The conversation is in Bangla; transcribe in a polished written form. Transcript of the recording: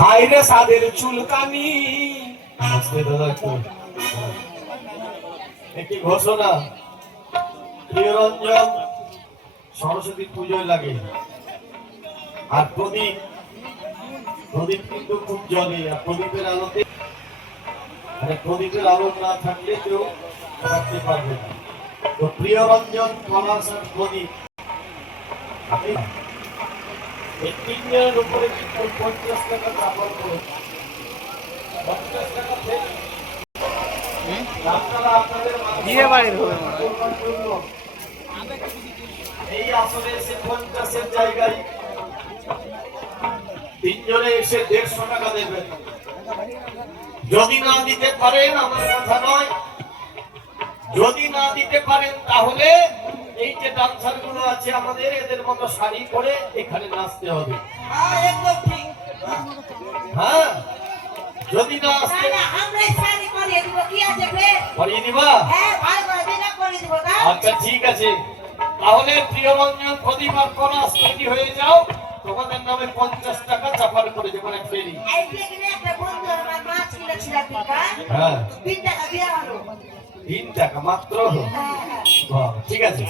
হাইরে সাদের চুলকানি। একটি ঘোষণা, প্রিয়রঞ্জন সরস্বতী পুজোয় লাগে। আর প্রদীপ প্রদীপ কিন্তু খুব জ্বলে, আর প্রদীপের আলোতে, মানে প্রদীপের আলো না থাকলে কেউ থাকতে পারবে না। তো প্রিয়রঞ্জন কমার্স আর প্রদীপ এই তিনজনের উপরে কিন্তু 50 টাকা চাপাল করে, 50 টাকা ফেরি। আপনারা আপনাদের বিয়ে বাড়ির হবে এই আসলে এসে 50-এর জায়গায় তিনজনে এসে 150 টাকা দেবেন। যদি না দিতে পারেন, আমার কথা নয়, যদি না দিতে পারেন তাহলে এই যে ডান্সার গুলো আছে আমাদের, এদের মতো শাড়ি পরে এখানে নাচতে হবে। হ্যাঁ, যদি না আসতে করিয়ে দিবা। আচ্ছা ঠিক আছে, তাহলে প্রিয়রঞ্জন প্রদীপ আর কলাস রেডি হয়ে যাও, তোমাদের নামে 50 টাকা চাপাল করে দেবো না ফেরি। হ্যাঁ, 3 টাকা মাত্র। ঠিক আছে।